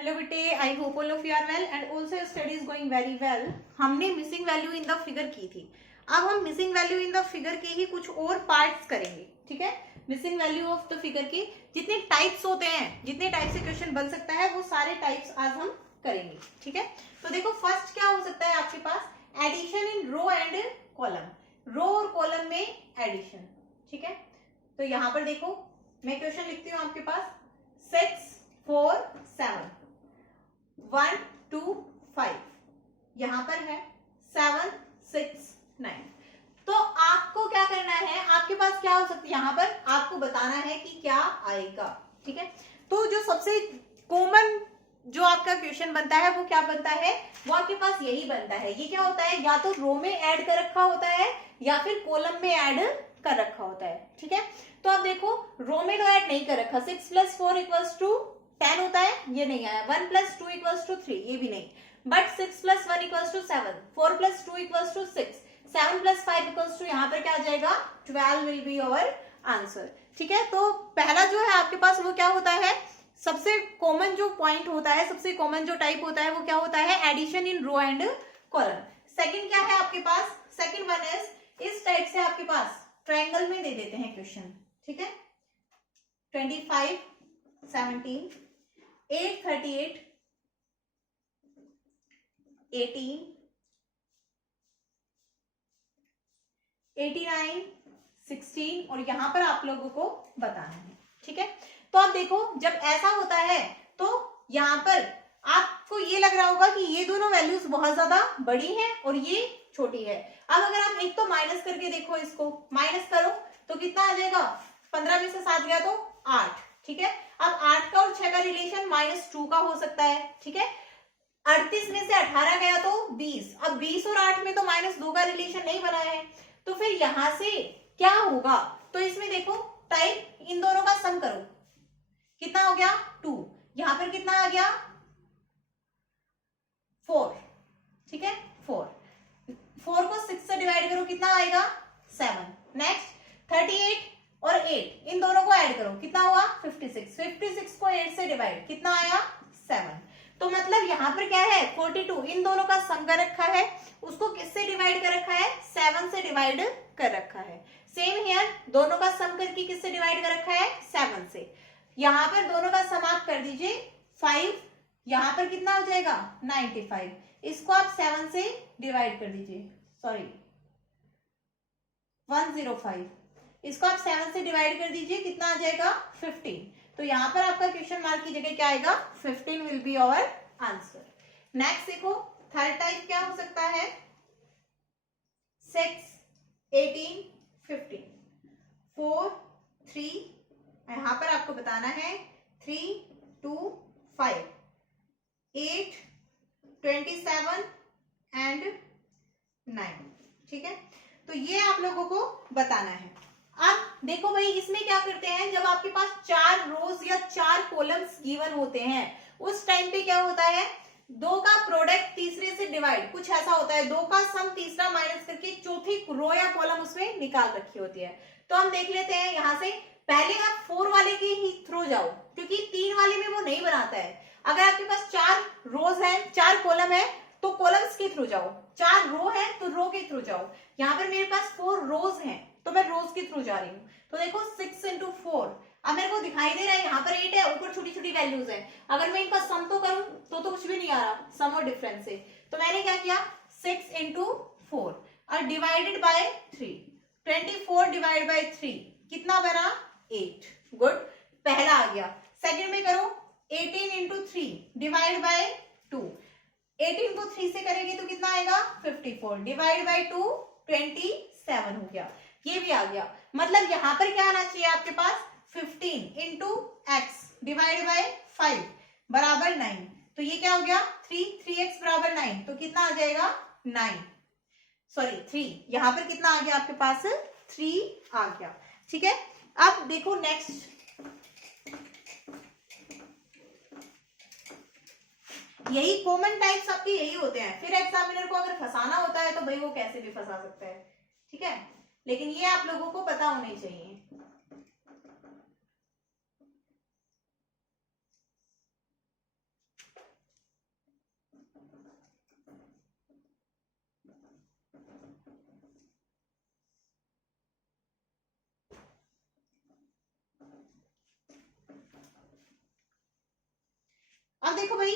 Hello बेटे, I hope all of you are well and also your study is going very well. हमने missing value in the figure की थी। अब हम missing value in the figure के ही कुछ और पार्ट्स करेंगे। ठीक है, missing value of the figure के जितने टाइप्स होते हैं, जितने टाइप से क्वेश्चन बन सकता है, वो सारे टाइप्स आज हम करेंगे। ठीक है, तो देखो फर्स्ट क्या हो सकता है आपके पास, addition in row and column. Row और कॉलम में एडिशन। ठीक है, तो यहां पर देखो मैं क्वेश्चन लिखती हूँ आपके पास 6 4 7 1 2 5, यहां पर है 7 6 9। तो आपको क्या करना है, आपके पास क्या हो सकता है, यहां पर आपको बताना है कि क्या आएगा। ठीक है, तो जो सबसे कॉमन जो आपका क्वेश्चन बनता है वो क्या बनता है, वो आपके पास यही बनता है। ये क्या होता है, या तो रो में ऐड कर रखा होता है या फिर कॉलम में ऐड कर रखा होता है। ठीक है, तो आप देखो रो में तो ऐड नहीं कर रखा, 6 + 4 = 10 होता है, ये नहीं आया। 1 + 2 = 3, ये भी नहीं। बट 6 + 1 = 7, 4 + 2 = 6, 7 + 5 = यहाँ पर क्या आ जाएगा, 12 विल बी योर आंसर। ठीक है, तो पहला जो है आपके पास वो क्या होता है, सबसे कॉमन जो पॉइंट होता है, सबसे कॉमन जो टाइप होता है वो क्या होता है, addition in row and column. Second क्या है आपके पास, सेकंड वन इज, इस टाइप से आपके पास ट्रायंगल में दे देते हैं क्वेश्चन। ठीक है, 25 17 8 38 18 89 16 और यहां पर आप लोगों को बताना है। ठीक है, तो आप देखो जब ऐसा होता है तो यहां पर आपको ये लग रहा होगा कि ये दोनों वैल्यूज बहुत ज्यादा बड़ी हैं और ये छोटी है। अब अगर आप एक तो माइनस करके देखो, इसको माइनस करो तो कितना आ जाएगा, 15 में से 7 गया तो 8। ठीक है, अब 8 का और 6 का रिलेशन -2 का हो सकता है। ठीक है, 38 में से 18 गया तो 20। अब 20 और 8 में तो -2 का रिलेशन नहीं बना है, तो फिर यहां से क्या होगा, तो इसमें देखो टाइप इन दोनों का सम करो, कितना हो गया 2, यहां पर कितना आ गया 4। ठीक है, 4 को 6 से डिवाइड करो, कितना आएगा 7। नेक्स्ट 38 और 8 इन दोनों को ऐड करो, कितना हुआ 56। 56 को 8 से डिवाइड, कितना आया 7। तो मतलब यहां पर क्या है, 42 इन दोनों का सम कर रखा है, उसको किससे डिवाइड कर रखा है, 7 से डिवाइड कर रखा है। सेम हियर, दोनों का सम करके किससे डिवाइड कर रखा है, 7 से। यहां पर दोनों का सम आप कर दीजिए 5, यहां पर कितना हो जाएगा 95, इसको आप 7 से डिवाइड कर दीजिए, सॉरी 105, इसको आप 7 से डिवाइड कर दीजिए, कितना आ जाएगा 15। तो यहां पर आपका क्वेश्चन मार्क की जगह क्या आएगा, 15 will be our answer. Next देखो थर्ड टाइप क्या हो सकता है, 6 18 15 4 3, यहां पर आपको बताना है 3 2 5 8 27 एंड 9। ठीक है, तो ये आप लोगों को बताना है। अब देखो भाई इसमें क्या करते हैं, जब आपके पास 4 रोज या 4 कॉलम्स गिवन होते हैं, उस टाइम पे क्या होता है, 2 का प्रोडक्ट तीसरे से डिवाइड, कुछ ऐसा होता है, 2 का सम तीसरा माइनस करके चौथी रो या कॉलम उसमें निकाल रखी होती है। तो हम देख लेते हैं यहां से, पहले आप 4 वाले के ही थ्रू जाओ, क्योंकि 3 वाले में वो नहीं बनाता है। अगर आपके पास 4 रोज है, 4 कॉलम है, तो कॉलम्स के थ्रू जाओ, 4 रो है तो रो के थ्रू जाओ। यहाँ पर मेरे पास 4 रोज हैं तो मैं रोज के थ्रू जा रही हूँ। तो देखो 6 × 4, अब मेरे को दिखाई दे रहा है यहाँ पर 8 है, ऊपर छोटी छोटी वैल्यूज है। अगर मैं इनका सम तो करूं तो कुछ भी नहीं आ रहा, सम और डिफरेंस से। तो मैंने क्या किया, 6 × 4 और डिवाइडेड बाय 3, 24 डिवाइड बाय 3 कितना बना 8। गुड, पहला आ गया। सेकंड में करो 18 × 3 डिवाइड बाय 2, 18 को 3 से करेंगे तो कितना आएगा 54 डिवाइड बाय 2 27 हो गया, ये भी आ गया। मतलब यहां पर क्या आना चाहिए आपके पास, 15 × x डिवाइड बाय 5 बराबर 9। तो ये क्या हो गया 3x बराबर 9, तो कितना आ जाएगा 9, सॉरी 3, यहां पर कितना आ गया आपके पास 3 आ गया। ठीक है, अब देखो नेक्स्ट, यही कॉमन टाइप्स आपके यही होते हैं। फिर एग्जामिनर को अगर फंसाना होता है तो भाई वो कैसे भी फंसा सकता है। ठीक है, लेकिन ये आप लोगों को पता होनी चाहिए। देखो भाई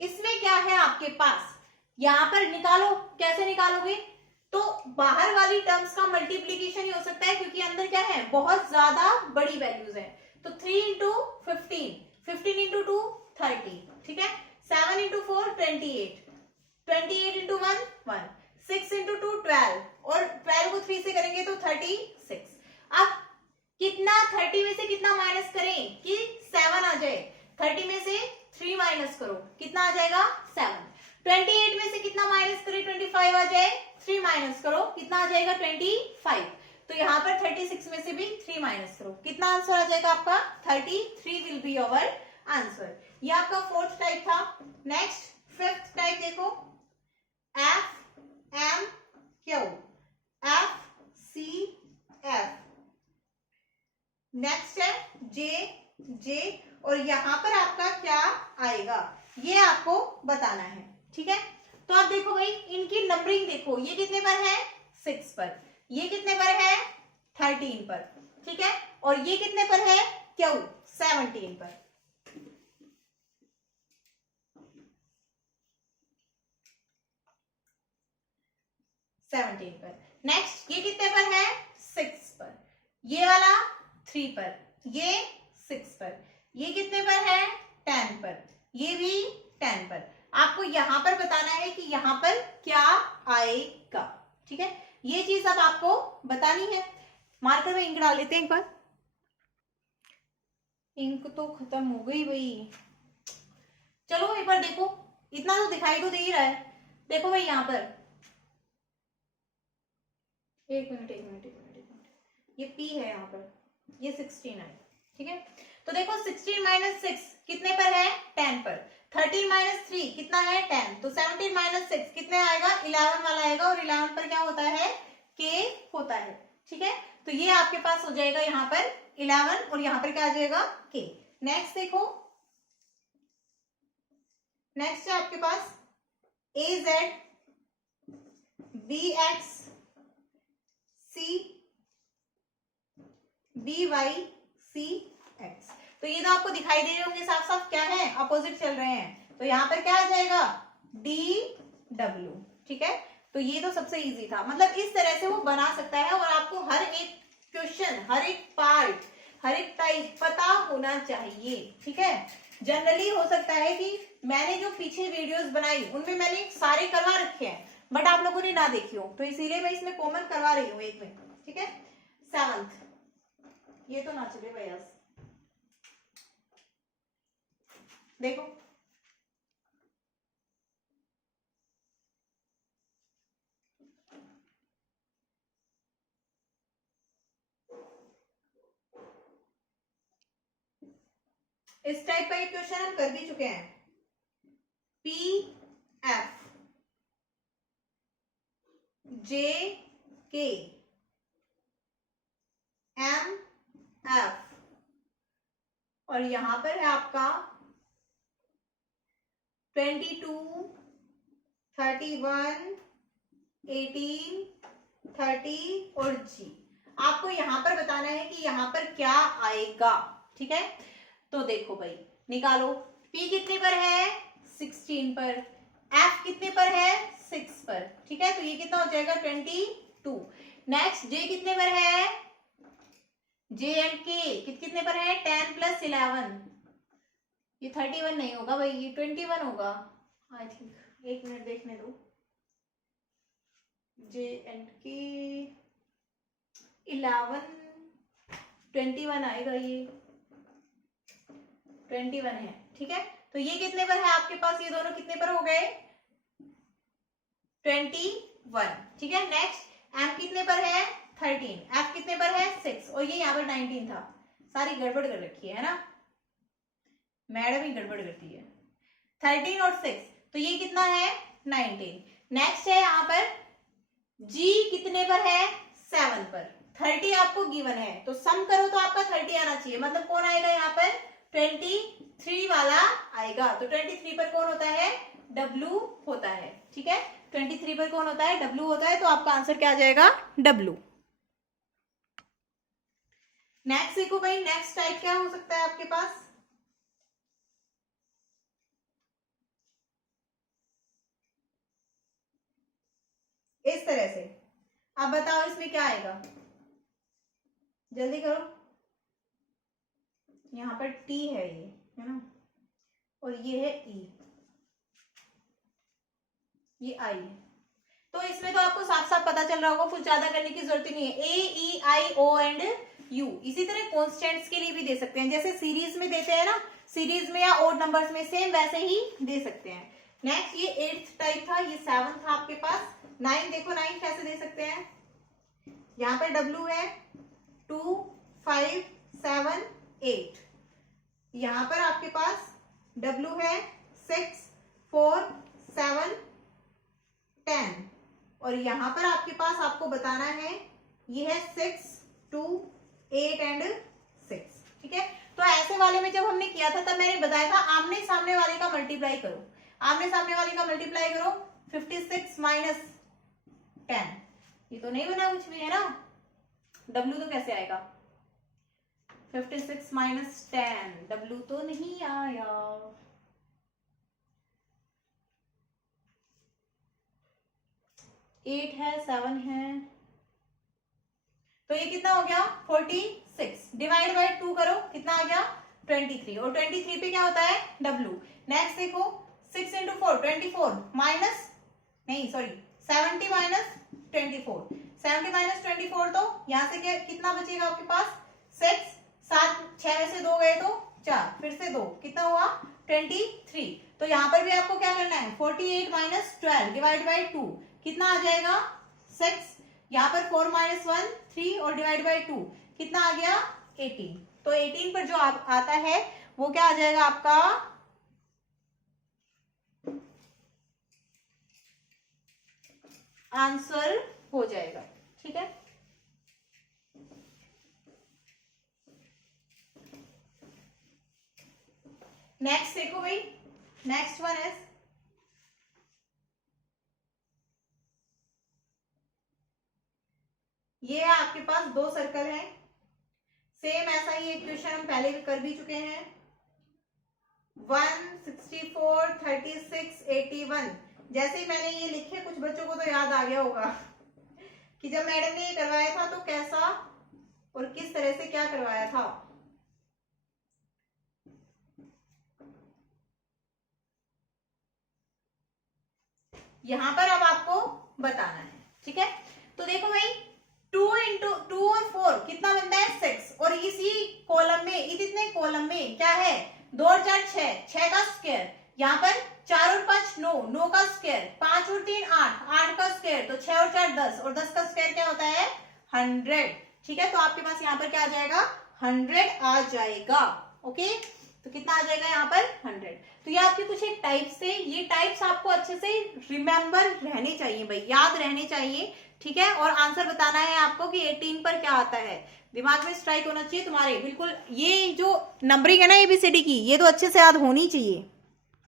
इसमें क्या है आपके पास, यहाँ पर निकालो, कैसे निकालोगे, तो बाहर वाली टर्म्स का मल्टीप्लीकेशन ही हो सकता है क्योंकि अंदर क्या है, बहुत ज्यादा बड़ी वैल्यूज है। तो 3 इंटू 15, 15 इंटू 2 30, ठीक है, 7 इंटू 4 28, 28 इंटू 1 1, 6 इंटू 2 12, और 12 को 3 से करेंगे तो 36। अब कितना 30 में से कितना माइनस करें कि 7 आ जाए, 30 में से 3 माइनस करो, कितना आ जाएगा 7। 28 में से कितना माइनस करें, 25 आ जाए, 3 माइनस करो, कितना आ जाएगा 25। तो यहाँ पर 36 में से भी 3 माइनस करो, कितना आंसर आ जाएगा आपका 33 विल बी योर आंसर। ये आपका फोर्थ टाइप था। नेक्स्ट फिफ्थ टाइप देखो, F M Q, F C F, next है जे जे, और यहां पर आपका क्या आएगा ये आपको बताना है, ठीक है। तो आप देखो भाई इनकी नंबरिंग देखो, ये कितने पर है 6 पर, ये कितने पर है 13 पर, ठीक है, और ये कितने पर है क्यू 17 पर। नेक्स्ट ये कितने पर है 6 पर, ये वाला 3 पर, ये 6 पर, ये कितने पर है 10 पर, ये भी 10 पर। आपको यहां पर बताना है कि यहां पर क्या आएगा, ठीक है, ये चीज अब आपको बतानी है। मार्कर में इंक डाल लेते हैं एक बार, इंक तो खत्म हो गई भाई। चलो एक बार देखो, इतना तो दिखाई तो दे ही रहा है, देखो भाई यहां पर, एक मिनट, ये P है यहाँ पर, ये 16 है, ठीक है। तो देखो 16 माइनस 6 कितने पर है 10 पर, 13 माइनस 3 कितना है 10, तो 17 माइनस 6 कितने आएगा 11 वाला आएगा, और 11 पर क्या होता है K होता है, ठीक है। तो ये आपके पास हो जाएगा यहाँ पर 11, और यहाँ पर क्या आ जाएगा K। नेक्स्ट देखो, नेक्स्ट है आपके पास AZ BX C BY CX। तो ये तो आपको दिखाई दे रहे होंगे साफ साफ, क्या है अपोजिट चल रहे हैं, तो यहाँ पर क्या आ जाएगा DW, ठीक है। तो ये तो सबसे इजी था, मतलब इस तरह से वो बना सकता है, और आपको हर एक क्वेश्चन, हर एक पार्ट, हर एक टाइप पता होना चाहिए, ठीक है। जनरली हो सकता है कि मैंने जो पीछे वीडियोस बनाई उनमें मैंने सारे करवा रखे हैं, बट आप लोगों ने ना देखी हो, तो इसीलिए मैं इसमें कॉमन करवा रही हूँ एक में, ठीक है। 7th, ये तो ना चले भैया, देखो इस टाइप का एक क्वेश्चन हम कर भी चुके हैं। PF JK MF, और यहां पर है आपका 22 31 18 30 और G। आपको यहां पर बताना है कि यहां पर क्या आएगा, ठीक है। तो देखो भाई निकालो, P कितने पर है 16 पर, F कितने पर है 6 पर, ठीक है, तो ये कितना हो जाएगा 22। नेक्स्ट J कितने पर है, J एंड K कितने पर है 10 प्लस 11, ये 31 नहीं होगा भाई, ये 21 होगा आई थिंक, एक मिनट देखने दो। J एंड K 11 21 आएगा, ये 21 है, ठीक है। तो ये कितने पर है आपके पास, ये दोनों कितने पर हो गए 21, ठीक है। नेक्स्ट M कितने पर है 13, F कितने पर है 6, और ये यहाँ पर 19 था, सारी गड़बड़ कर रखी है ना, मैडम ही गड़बड़ करती है। 13 और 6, तो ये कितना है 19। नेक्स्ट है यहाँ पर G कितने पर है 7 पर, 30 आपको गिवन है, तो सम करो तो आपका 30 आना चाहिए, मतलब कौन आएगा यहाँ पर 23 वाला आएगा। तो 23 पर कौन होता है W होता है, ठीक है। 23 पर कौन होता है W होता है, तो आपका आंसर क्या आ जाएगा W। नेक्स्ट देखो भाई, नेक्स्ट टाइप क्या हो सकता है आपके पास, इस तरह से। अब बताओ इसमें क्या आएगा, जल्दी करो। यहाँ पर T है ये, है ना, और ये है E, ये I है। तो इसमें तो आपको साफ साफ पता चल रहा होगा, कुछ ज्यादा करने की जरूरत ही नहीं है। A, E, I, O and U। इसी तरह कॉन्स्टेंट्स के लिए भी दे सकते हैं, जैसे सीरीज में देते हैं ना, सीरीज में या ऑड नंबर्स में, सेम वैसे ही दे सकते हैं। नेक्स्ट ये 8th टाइप था, ये 7th था आपके पास। 9 देखो, 9 कैसे दे सकते हैं। यहाँ पर W है 2, 5, 7, 8। यहाँ पर आपके पास W है 6, 4, 7, 10। और यहाँ पर आपके पास आपको बताना है ये है 6, 2, 8 एंड 6। ठीक है, तो ऐसे वाले में जब हमने किया था तब मैंने बताया था आमने सामने वाले का मल्टीप्लाई करो, आमने सामने वाले का मल्टीप्लाई करो। 56 माइनस 10, ये तो नहीं बना कुछ भी, है ना। W तो कैसे आएगा, 56 माइनस 10, W तो नहीं आया। एट है, 7 है, तो ये कितना हो गया 46। डिवाइड बाय 2 करो, कितना आ गया 23। और 23 पे क्या होता है W। नेक्स्ट देखो 6 इंटू 4 24 माइनस, नहीं सॉरी 70 माइनस 24। 70 माइनस 24, तो यहाँ से क्या कितना बचेगा आपके पास 6, 7, 6 में से 2 गए तो 4, फिर से 2, कितना हुआ 23। तो यहाँ पर भी आपको क्या करना है 48 माइनस 12 डिवाइड बाई 2, कितना आ जाएगा 6। यहाँ पर 4 माइनस 1 3 और डिवाइड बाई 2 कितना आ गया 18। तो 18 पर जो आता है वो क्या आ जाएगा आपका आंसर हो जाएगा। ठीक है, नेक्स्ट देखो भाई, नेक्स्ट वन इज ये है आपके पास 2 सर्कल हैं। सेम ऐसा ही एक क्वेश्चन हम पहले भी कर भी चुके हैं। 1, 64, 36, 81। जैसे ही मैंने ये लिखे कुछ बच्चों को तो याद आ गया होगा कि जब मैडम ने ये करवाया था तो कैसा और किस तरह से क्या करवाया था। यहां पर अब आपको बताना है। ठीक है, तो देखो भाई 2 और 4 कितना बनता है 6। और इसी कॉलम में, इतने कॉलम में क्या है 2 और 4 6, 6 का स्क्वायर। यहाँ पर 4 और 5 9, 9 का स्क्वायर। 5 और 3 8, 8 का स्क्वायर। तो 6 और 4 10, और 10 का स्क्वायर क्या होता है 100। ठीक है, तो आपके पास यहाँ पर क्या आ जाएगा 100 आ जाएगा। ओके, तो कितना आ जाएगा यहाँ पर 100। तो ये आपके कुछ एक टाइप्स थे, ये टाइप्स आपको अच्छे से रिमेम्बर रहने चाहिए भाई, याद रहने चाहिए। ठीक है, और आंसर बताना है आपको कि 18 पर क्या आता है, दिमाग में स्ट्राइक होना चाहिए तुम्हारे बिल्कुल। ये जो नंबरिंग है ना ABCD की, ये तो अच्छे से याद होनी चाहिए।